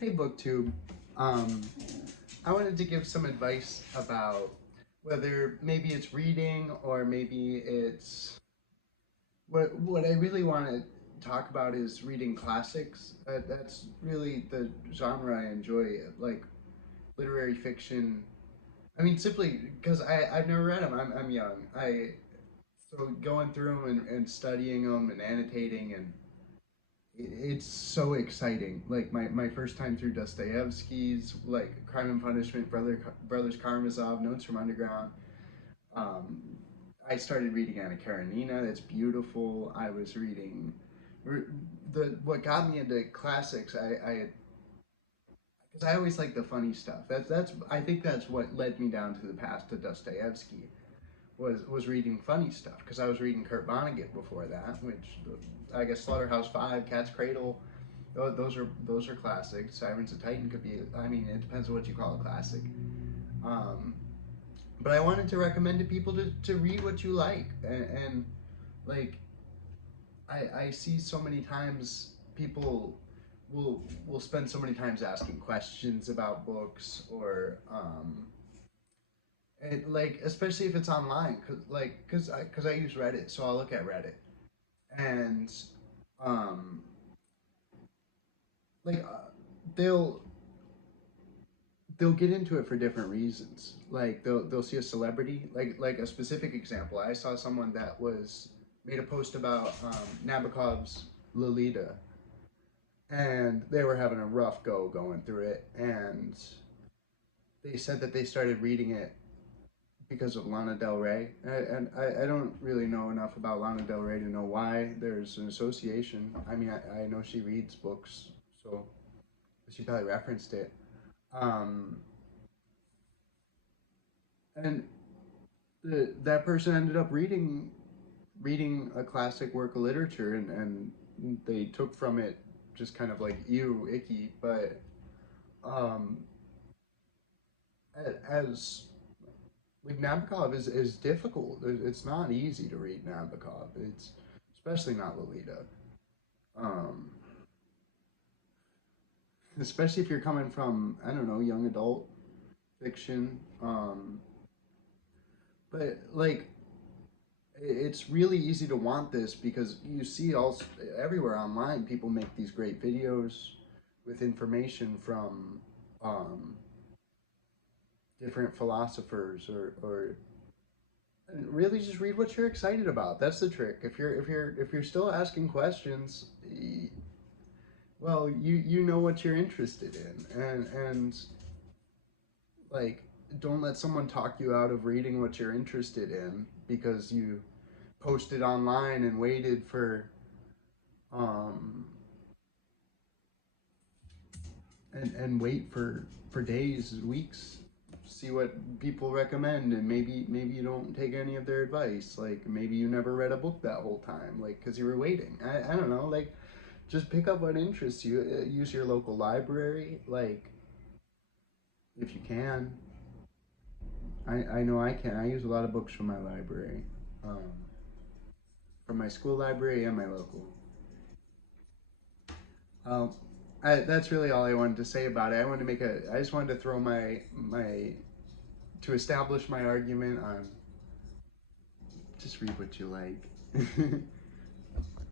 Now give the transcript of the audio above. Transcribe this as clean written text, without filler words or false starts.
Hey BookTube, um, I wanted to give some advice about whether maybe it's reading or maybe it's what I really want to talk about is reading classics. That's really the genre I enjoy, like literary fiction. I mean, simply because I've never read them. I'm young. So going through them and studying them and annotating and it's so exciting. Like my first time through Dostoevsky's, like Crime and Punishment, Brothers Karamazov, Notes from Underground. Um, I started reading Anna Karenina. That's beautiful. I was reading the what got me into classics. I because I always like the funny stuff. That's I think that's what led me down to the path to Dostoevsky was reading funny stuff because I was reading Kurt Vonnegut before that, which I guess Slaughterhouse-Five, Cat's Cradle, those are classics. Sirens of Titan could be. I mean, it depends on what you call a classic. Um, but I wanted to recommend to people to read what you like and like I see so many times people will spend so many times asking questions about books or like especially if it's online cause I use Reddit, so I'll look at Reddit and um like they'll they'll get into it for different reasons. Like they'll see a celebrity, like a specific example. I saw someone that was made a post about Nabokov's Lolita, and they were having a rough go going through it, and they said that they started reading it because of Lana Del Rey, and I don't really know enough about Lana Del Rey to know why there's an association. I mean, I know she reads books, so she probably referenced it. Um, and that person ended up reading a classic work of literature and they took from it just kind of like ew icky but um as like Nabokov is difficult. It's not easy to read Nabokov. It's especially not Lolita. um Especially if you're coming from, I don't know, young adult fiction. But like it's really easy to want this because you see all everywhere online people make these great videos with information from um, different philosophers or really just read what you're excited about. That's the trick. If you're still asking questions, well, you know what you're interested in, and like don't let someone talk you out of reading what you're interested in because you posted online and waited um, and wait for days, weeks, see what people recommend, and maybe you don't take any of their advice. Like maybe you never read a book that whole time, like because you were waiting. I don't know. Like just pick up what interests you. Use your local library, like if you can. I know I can. I use a lot of books from my library, um, from my school library and my local. Um, that's really all I wanted to say about it. I wanted to make a. I just wanted to throw my to establish my argument on just read what you like.